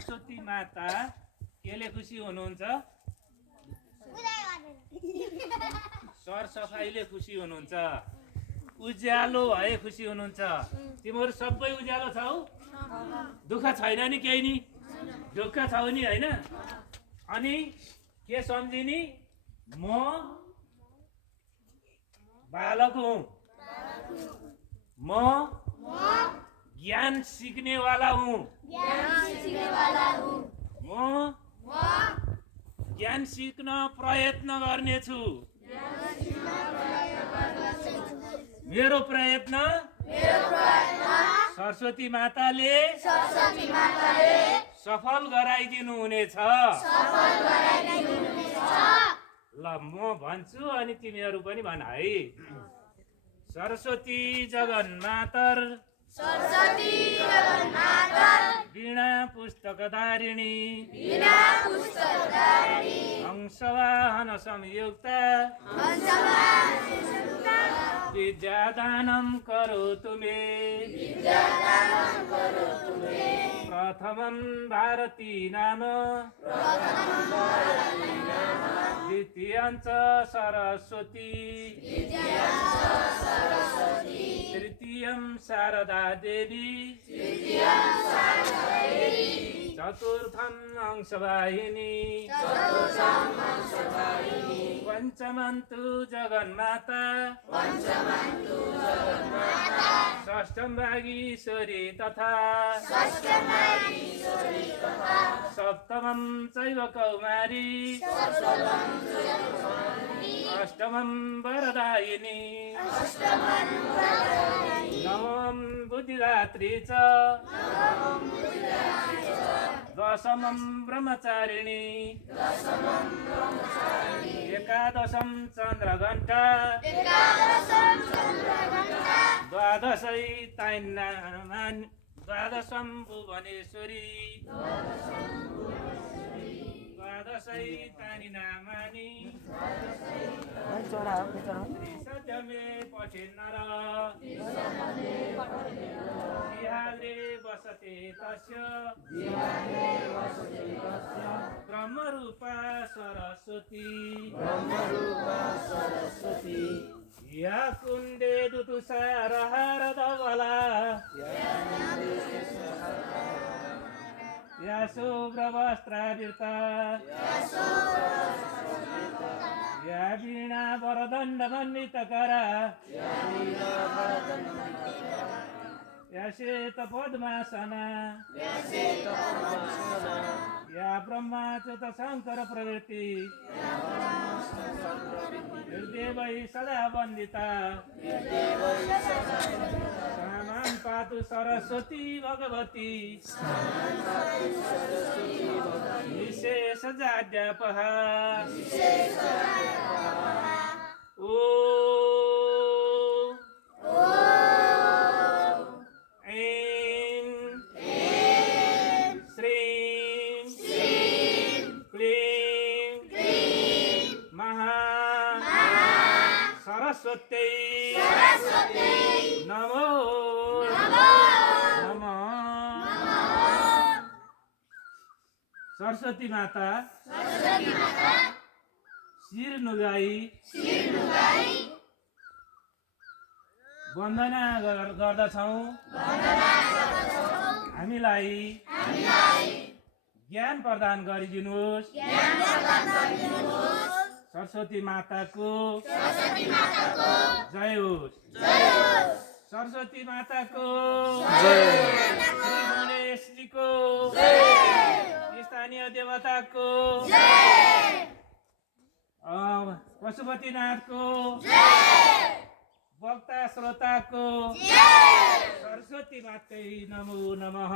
सरस्वती माता केले खुसी हुनुहुन्छ? सरसफाइले खुसी हुनुहुन्छ, उज्यालो भए खुसी हुनुहुन्छ। तिमीहरू सबै उज्यालो छौ, दुःख छैन नि केही नि, ढुक्क छौ नि होइन? अनि के सम्झिनी? म बालक हुँ, म ज्ञान सिक्नेवाला हुँ, म ज्ञान सिक्न प्रयत्न गर्नेछु। मेरो प्रयत्न सरस्वती माताले सफल गराइदिनु हुनेछ। ल म भन्छु अनि तिमीहरू पनि भन है। सरस्वती जगन्मातर वीणा पुस्तकधारिणी हंसवाहन संयुक्ता विद्यादानं करोतु मे। प्रथमं भारती नाम द्वितीयं च सरस्वती तृतीयं शारदा देवी चतुर्थं हंसवाहिनी पंचमं तु जगन्माता षष्ठं वागीश्वरी तथा सप्तमं चैव कौमारी अष्टमं वरदायिनी नवमं बुद्धिदात्री च दशमं ब्रह्मचारिणी एकादशं चन्द्रघण्टा द्वादशं भुवनेश्वरी द्वादशैतानि नामानि त्रिशतमे पठेन्नर जिहाग्रे वसते तस्य ब्रह्मरूपा सरस्वती या कुन्दे दुतुसारहार धवला या शुभ्रवस्त्रावृता या वीणा वरदण्डमण्डितकरा या श्वेतपद्मासना या ब्रह्माच्युत शङ्कर प्रवृत्ति हृदय सदा वन्दिता सामां पातु सरस्वती भगवती विशेष जाड्यापहा सरस्वती नमो नमः। सरस्वती माता शिर नुगाई वन्दना गर्दछौँ। हामीलाई ज्ञान प्रदान गरिदिनुहोस्। सरस्वती माताको जय होस्। सरस्वती माताको जय। श्री गणेशजीको जय। स्थानीय देवताको जय। पशुपतिनाथको जय। वक्ता श्रोताको जय। सरस्वती मातै नमो नमः।